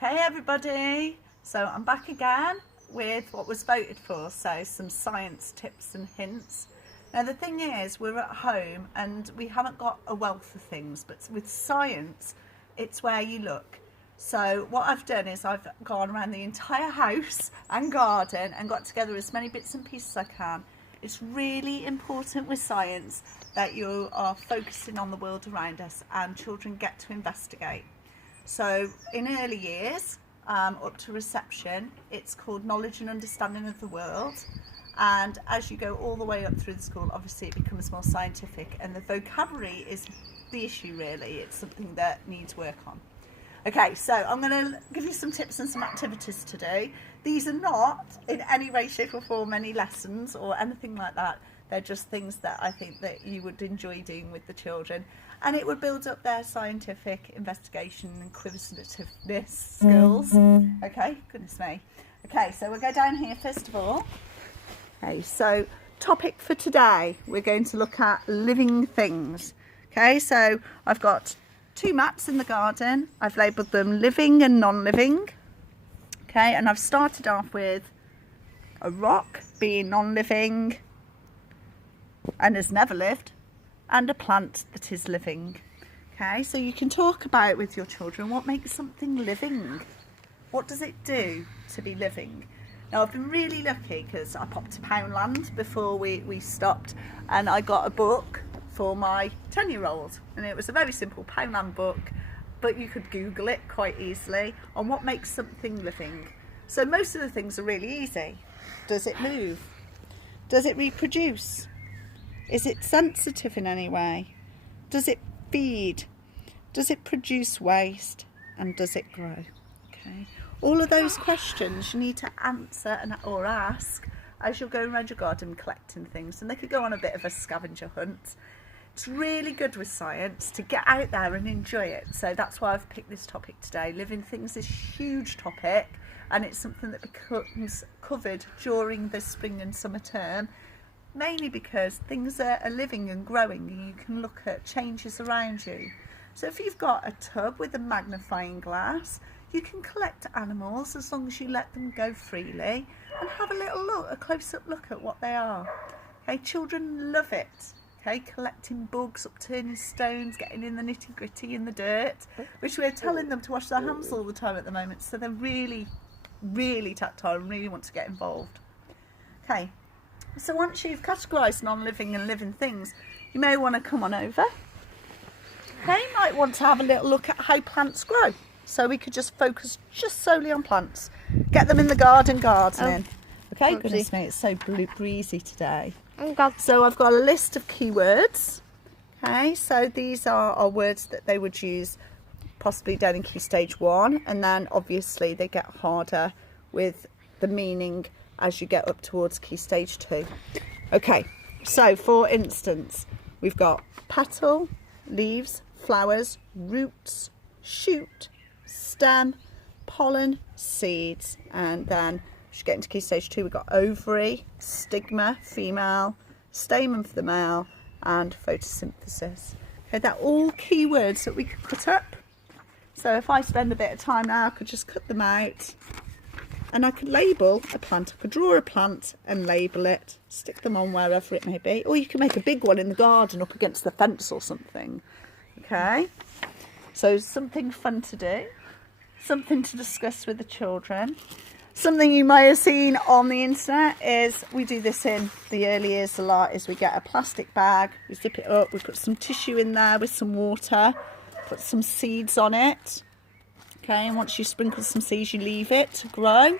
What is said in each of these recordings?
Hey everybody, so I'm back again with what was voted for, so some science tips and hints. Now the thing is, we're at home and we haven't got a wealth of things, but with science it's where you look. So what I've done is I've gone around the entire house and garden and got together as many bits and pieces as I can. It's really important with science that you are focusing on the world around us and children get to investigate. So in early years, up to reception, it's called knowledge and understanding of the world. And as you go all the way up through the school, obviously it becomes more scientific, and the vocabulary is the issue really. It's something that needs work on. Okay, so I'm going to give you some tips and some activities to do. These are not in any way, shape or form any lessons or anything like that. They're just things that I think that you would enjoy doing with the children, and it would build up their scientific investigation and inquisitiveness skills. Okay, goodness me. Okay, so we'll go down here first of all. Okay, so topic for today, we're going to look at living things. Okay, so I've got two maps in the garden. I've labelled them living and non-living. Okay, and I've started off with a rock being non-living and has never lived, and a plant that is living. Okay, so you can talk about with your children what makes something living. What does it do to be living? Now I've been really lucky because I popped to Poundland before we stopped, and I got a book for my 10-year-old, and it was a very simple Poundland book, but you could Google it quite easily on what makes something living. So most of the things are really easy. Does it move? Does it reproduce? Is it sensitive in any way? Does it feed? Does it produce waste? And does it grow? Okay. All of those questions you need to answer or ask as you're going around your garden collecting things, and they could go on a bit of a scavenger hunt. It's really good with science to get out there and enjoy it. So that's why I've picked this topic today. Living things is a huge topic, and it's something that becomes covered during the spring and summer term, mainly because things are living and growing, and you can look at changes around you. So if you've got a tub with a magnifying glass, you can collect animals as long as you let them go freely and have a little look, a close-up look at what they are. Okay, children love it. Okay, collecting bugs, upturning stones, getting in the nitty-gritty in the dirt, which we're telling them to wash their hands all the time at the moment. So they're really, really tactile and really want to get involved. Okay. So once you've categorised non-living and living things, you may want to come on over. Okay, you might want to have a little look at how plants grow. So we could just focus just solely on plants. Get them in the gardening. Okay, goodness me, it's so breezy today. So I've got a list of keywords. Okay, so these are words that they would use possibly down in Key Stage 1, and then obviously they get harder with the meaning as you get up towards Key Stage 2. Okay, so for instance, we've got petal, leaves, flowers, roots, shoot, stem, pollen, seeds, and then as you get into Key Stage 2, we've got ovary, stigma, female, stamen for the male, and photosynthesis. Okay, they're all keywords that we could put up. So if I spend a bit of time now, I could just cut them out, and I could label a plant. I could draw a plant and label it, stick them on wherever it may be, or you can make a big one in the garden up against the fence or something. Okay, so something fun to do, something to discuss with the children. Something you may have seen on the internet is, we do this in the early years a lot, is we get a plastic bag, we zip it up, we put some tissue in there with some water, put some seeds on it. Okay, and once you sprinkle some seeds, you leave it to grow,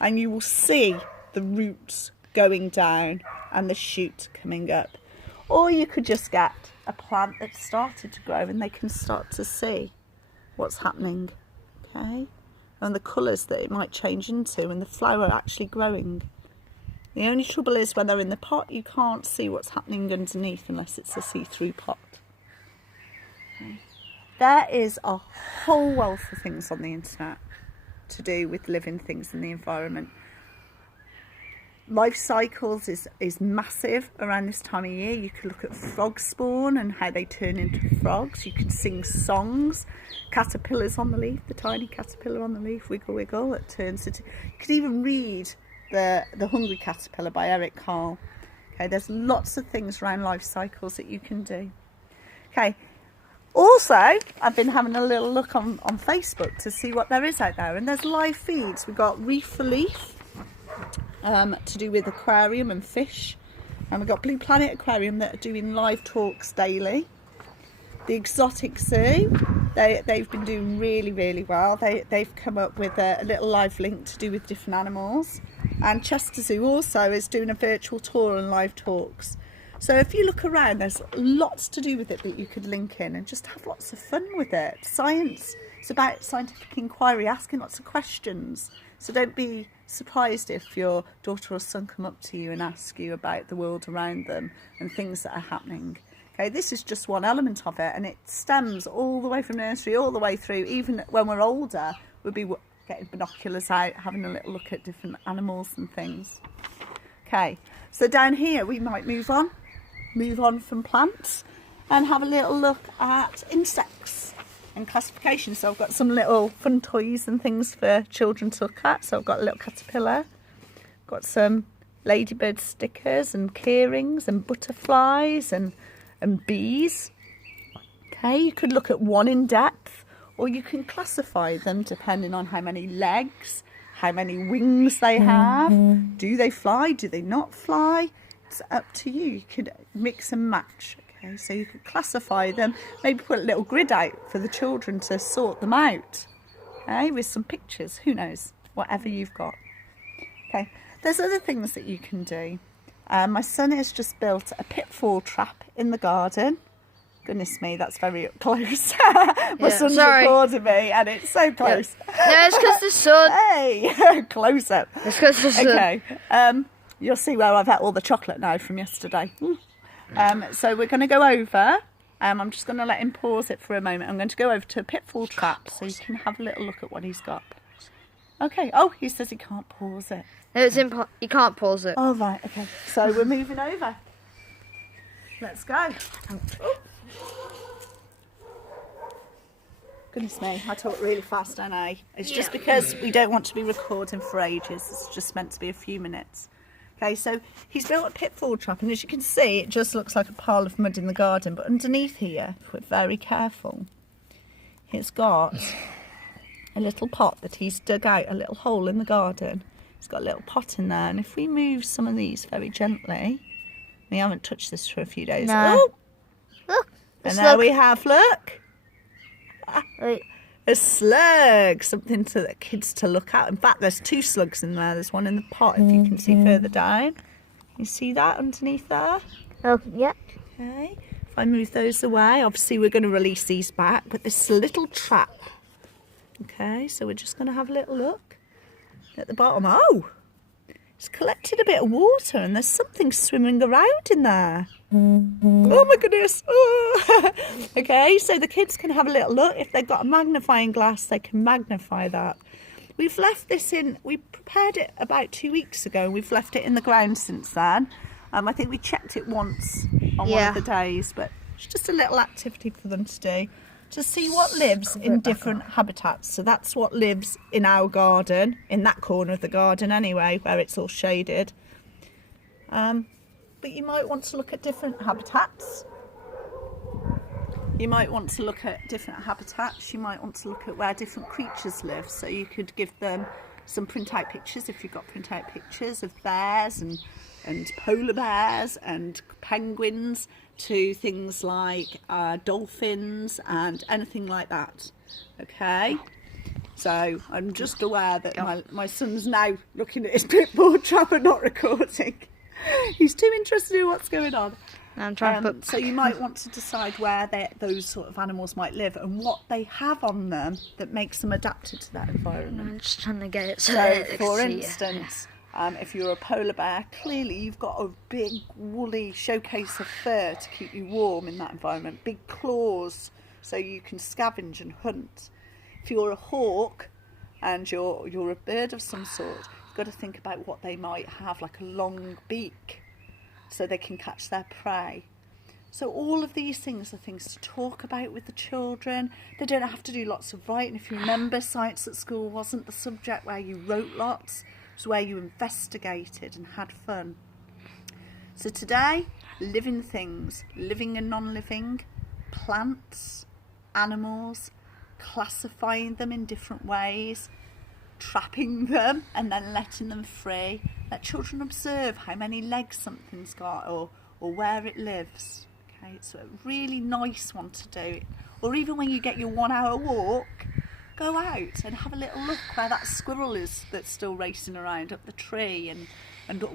and you will see the roots going down and the shoot coming up. Or you could just get a plant that's started to grow, and they can start to see what's happening. Okay, and the colours that it might change into, and the flower actually growing. The only trouble is when they're in the pot, you can't see what's happening underneath unless it's a see-through pot. Okay. There is a whole wealth of things on the internet to do with living things in the environment. Life cycles is massive around this time of year. You can look at frog spawn and how they turn into frogs. You can sing songs. Caterpillars on the leaf, the tiny caterpillar on the leaf, wiggle wiggle, that turns into... You could even read the Hungry Caterpillar by Eric Carle. Okay, there's lots of things around life cycles that you can do. Okay, also I've been having a little look on Facebook to see what there is out there, and there's live feeds. We've got Reef for Leaf, to do with aquarium and fish, and we've got Blue Planet Aquarium that are doing live talks daily. The Exotic Zoo, they've been doing really well. They've come up with a little live link to do with different animals, and Chester Zoo also is doing a virtual tour and live talks. So if you look around, there's lots to do with it that you could link in and just have lots of fun with it. Science, it's about scientific inquiry, asking lots of questions. So don't be surprised if your daughter or son come up to you and ask you about the world around them and things that are happening. Okay, this is just one element of it, and it stems all the way from nursery all the way through. Even when we're older, we'll be getting binoculars out, having a little look at different animals and things. Okay, so down here we might move on from plants and have a little look at insects and classification. So I've got some little fun toys and things for children to look at. So I've got a little caterpillar, got some ladybird stickers and key rings and butterflies and bees. Okay, you could look at one in depth, or you can classify them depending on how many legs, how many wings they have. Do they fly? Do they not fly? It's up to you. You could mix and match. Okay, so you could classify them, maybe put a little grid out for the children to sort them out. Okay, with some pictures, who knows, whatever you've got. Okay, there's other things that you can do. My son has just built a pitfall trap in the garden. Goodness me, that's very up close. My son's recording me and it's so close. Yeah. No, it's because the sun. Hey, close up. It's because the sun. Okay, you'll see where I've had all the chocolate now from yesterday. So we're going to go over. I'm just going to let him pause it for a moment. I'm going to go over to a pitfall trap so you can have a little look at what he's got. Okay. Oh, he says he can't pause it. No, it's you can't pause it. Oh, right. Okay. So we're moving over. Let's go. Oh. Goodness me, I talk really fast, don't I? It's just because we don't want to be recording for ages. It's just meant to be a few minutes. Okay, so he's built a pitfall trap, and as you can see, it just looks like a pile of mud in the garden. But underneath here, if we're very careful, he's got a little pot that he's dug out, a little hole in the garden. He's got a little pot in there, and if we move some of these very gently, we haven't touched this for a few days. No. Oh! Look, And there we have, look, wait. a slug, something to the kids to look at. In fact, there's two slugs in there. There's one in the pot, if you can see further down. You see that underneath there? Oh, yeah. Okay. If I move those away, obviously we're going to release these back, but this is a little trap. Okay, so we're just going to have a little look at the bottom. Oh, it's collected a bit of water and there's something swimming around in there. Oh my goodness. Oh. Okay, so the kids can have a little look. If they've got a magnifying glass, they can magnify that. We've left this in, we prepared it about 2 weeks ago. We've left it in the ground since then. I think we checked it once on one of the days, but it's just a little activity for them to do, to see what lives in different habitats. So that's what lives in our garden, in that corner of the garden anyway, where it's all shaded. But you might want to look at different habitats. You might want to look at different habitats. You might want to look at where different creatures live. So you could give them some print-out pictures, if you've got print-out pictures of bears and polar bears and penguins, to things like dolphins and anything like that. Okay, so I'm just aware that my son's now looking at his pitfall trap and not recording. He's too interested in what's going on. I'm trying to put... So you might want to decide where those sort of animals might live and what they have on them that makes them adapted to that environment. I'm just trying to get it so for instance, if you're a polar bear, clearly you've got a big woolly showcase of fur to keep you warm in that environment, big claws so you can scavenge and hunt. If you're a hawk and you're a bird of some sort, got to think about what they might have, like a long beak, so they can catch their prey. So all of these things are things to talk about with the children. They don't have to do lots of writing. If you remember, science at school wasn't the subject where you wrote lots. It was where you investigated and had fun. So today, living things, living and non-living, plants, animals, classifying them in different ways, trapping them and then letting them free. Let children observe how many legs something's got or where it lives. Okay, it's a really nice one to do. Or even when you get your 1 hour walk, go out and have a little look where that squirrel is that's still racing around up the tree, and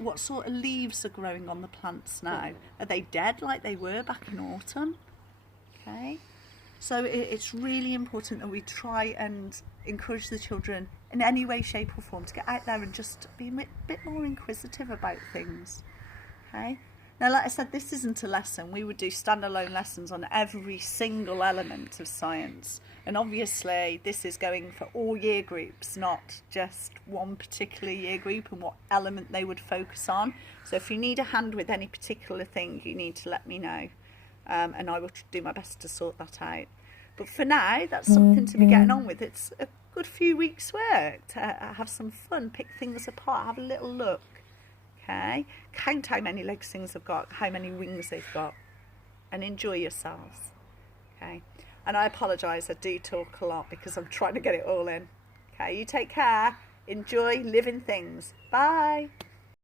what sort of leaves are growing on the plants now. Are they dead like they were back in autumn? Okay, so it's really important that we try and encourage the children in any way, shape or form to get out there and just be a bit more inquisitive about things. Okay. Now, like I said, this isn't a lesson. We would do standalone lessons on every single element of science. And obviously, this is going for all year groups, not just one particular year group and what element they would focus on. So if you need a hand with any particular thing, you need to let me know. And I will do my best to sort that out. But for now, that's something to be getting on with. It's a good few weeks' work to have some fun, pick things apart, have a little look. Okay, count how many legs things have got, how many wings they've got, and enjoy yourselves. Okay, and I apologise, I do talk a lot because I'm trying to get it all in. Okay, you take care, enjoy living things. Bye.